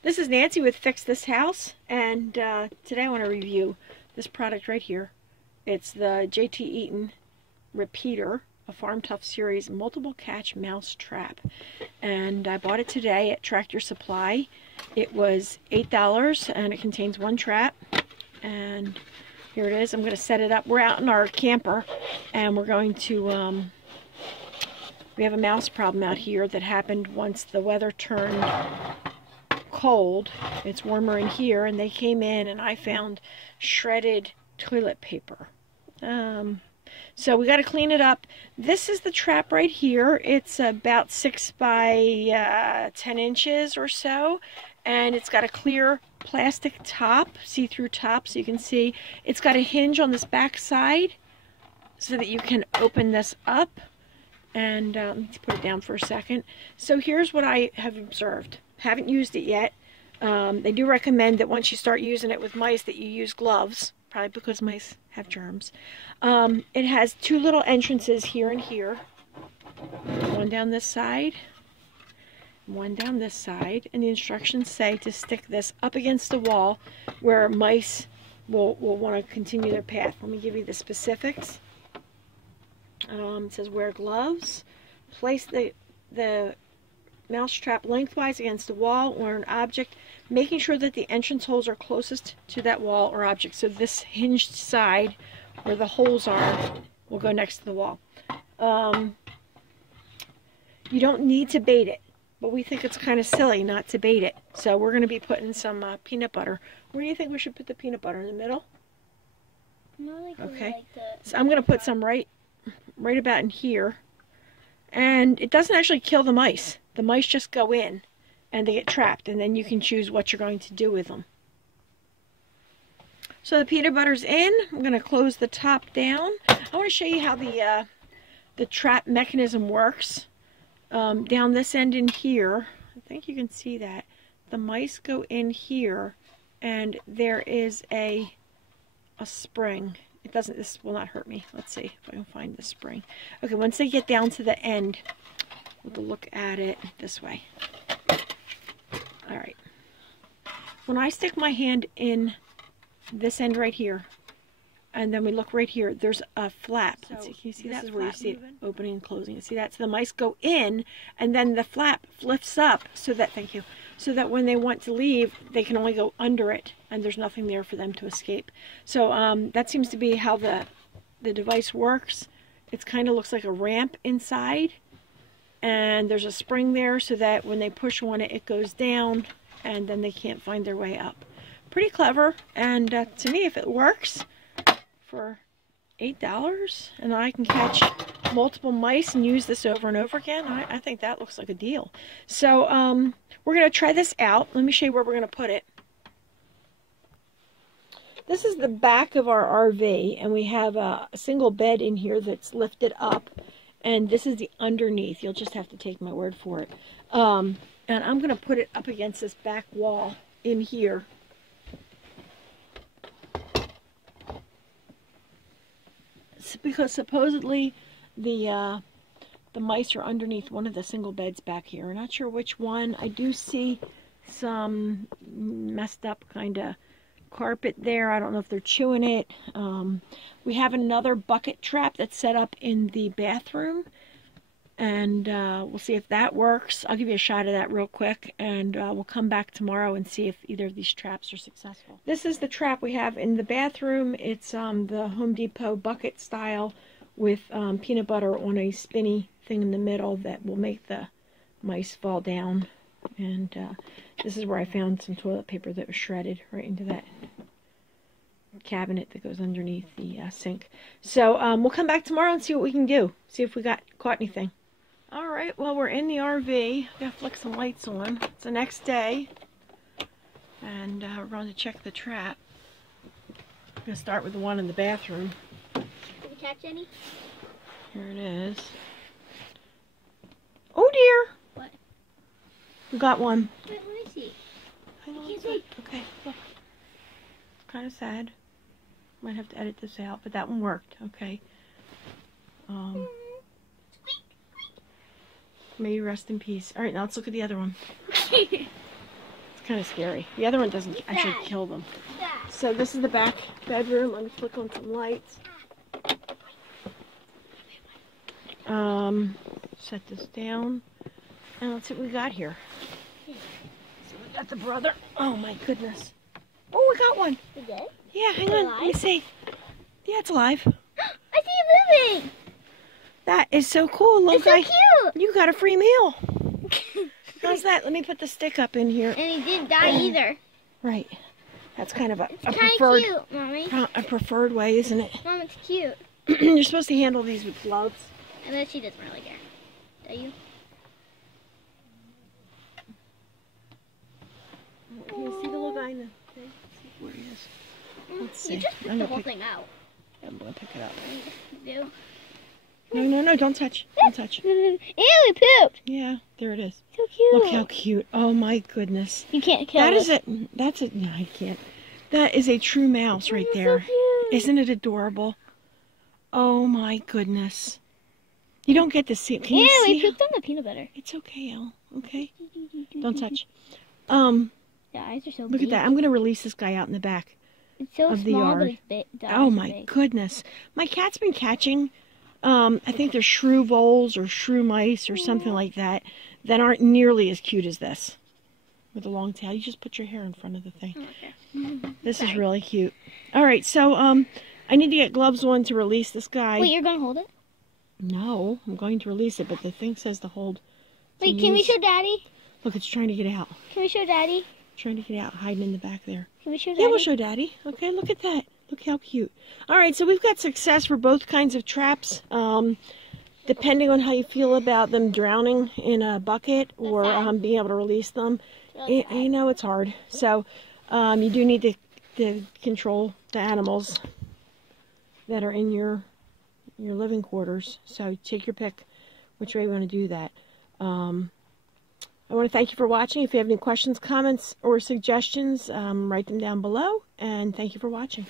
This is Nancy with Fix This House, and today I want to review this product right here. It's the JT Eaton Repeater, a Farm Tough Series multiple catch mouse trap, and I bought it today at Tractor Supply. It was $8 and it contains one trap, and here it is. I'm going to set it up. We're out in our camper and we're going to we have a mouse problem out here that happened once the weather turned cold. It's warmer in here, and they came in and I found shredded toilet paper. So we got to clean it up. This is the trap right here. It's about 6 by 10 inches or so, and it's got a clear plastic top, see-through top, so you can see. It's got a hinge on this back side so that you can open this up. And let me put it down for a second. So here's what I have observed. Haven't used it yet. They do recommend that once you start using it with mice that you use gloves, probably because mice have germs. It has two little entrances here and here. One down this side, one down this side. And the instructions say to stick this up against the wall where mice will want to continue their path. Let me give you the specifics. It says wear gloves, place the mouse trap lengthwise against the wall or an object, making sure that the entrance holes are closest to that wall or object. So this hinged side where the holes are will go next to the wall. You don't need to bait it, but we think it's kind of silly not to bait it. So we're going to be putting some peanut butter. Where do you think we should put the peanut butter? In the middle? Okay. So I'm going to put some right about in here. And it doesn't actually kill the mice. The mice just go in and they get trapped, and then you can choose what you're going to do with them. So the peanut butter's in. I'm going to close the top down. I want to show you how the trap mechanism works. Down this end in here, I think you can see that. The mice go in here, and there is a spring. This will not hurt me. Let's see if I can find the spring. Okay, once they get down to the end, we'll look at it this way. All right. When I stick my hand in this end right here, and then we look right here, there's a flap. So can you see that? This is where you see it opening and closing. You see that? So the mice go in, and then the flap lifts up so that, thank you, so that when they want to leave, they can only go under it, and there's nothing there for them to escape. So that seems to be how the device works. It kind of looks like a ramp inside, and there's a spring there so that when they push on it, it goes down, and then they can't find their way up. Pretty clever, and to me, if it works for $8, and I can catch multiple mice and use this over and over again, I think that looks like a deal. So we're going to try this out. Let me show you where we're going to put it. This is the back of our RV, and we have a single bed in here that's lifted up, and this is the underneath. You'll just have to take my word for it. And I'm going to put it up against this back wall in here. Because supposedly the mice are underneath one of the single beds back here. I'm not sure which one. I do see some messed up kind of carpet there. I don't know if they're chewing it. We have another bucket trap that's set up in the bathroom, and we'll see if that works. I'll give you a shot of that real quick, and we'll come back tomorrow and see if either of these traps are successful. This is the trap we have in the bathroom. It's the Home Depot bucket style with peanut butter on a spinny thing in the middle that will make the mice fall down. And this is where I found some toilet paper that was shredded right into that cabinet that goes underneath the sink. So we'll come back tomorrow and see what we can do. See if we caught anything. Alright, well, we're in the RV. I'm going to flick some lights on. It's the next day, and we're going to check the trap. I'm going to start with the one in the bathroom. Did we catch any? Here it is. Oh dear! What? We got one. Wait, let me see. I can't see. Okay, look. It's kind of sad. Might have to edit this out, but that one worked. Okay. May you rest in peace. Alright, now let's look at the other one. It's kind of scary. The other one doesn't actually kill them. So this is the back bedroom. Let me flick on some lights. Set this down. And let's see what we got here. So we got the brother. Oh my goodness. Oh, we got one. Is it? Yeah, hang on. Let me see. Yeah, it's alive. I see it moving. That is so cool. Little It's so guy. cute. You got a free meal. How's that? Let me put the stick up in here. And he didn't die either. Right. That's kind of a It's kind preferred, of cute, Mommy. a preferred way, isn't it? Mom, it's cute. You're supposed to handle these with gloves. And then she doesn't really care. Do you? Can you see the little guy in the thing? See where he is. Let's see. You just took the whole thing out. I'm going to pick it up. You No, don't touch. Don't touch. Ew, he pooped. Yeah, there it is. So cute. Look how cute. Oh my goodness. You can't kill That it. is a, that's a, no, I can't. That is a true mouse right there. So cute. Isn't it adorable? Oh my goodness. You don't get to see it. Can you Ew, see? he pooped on the peanut butter. It's okay, Elle. Okay? Don't touch. The eyes are so Look big. at that. I'm going to release this guy out in the back It's so of the small, yard. but it's big. The eyes Oh are my big. goodness. My cat's been catching, I think they're shrew voles or shrew mice or something like that aren't nearly as cute as this. With a long tail. You just put your hair in front of the thing. Okay. This is really cute. All right, so I need to get gloves on to release this guy. Wait, you're gonna hold it? No, I'm going to release it, but the thing says to hold. Wait, can we show Daddy? Look, it's trying to get out. Can we show Daddy? Trying to get out, hiding in the back there. Can we show Daddy? Yeah, we'll show Daddy. Okay, look at that. Look how cute. All right, so we've got success for both kinds of traps. Depending on how you feel about them drowning in a bucket or being able to release them, you know it's hard. So you do need to control the animals that are in your living quarters. So take your pick which way you want to do that. I want to thank you for watching. If you have any questions, comments, or suggestions, write them down below. And thank you for watching.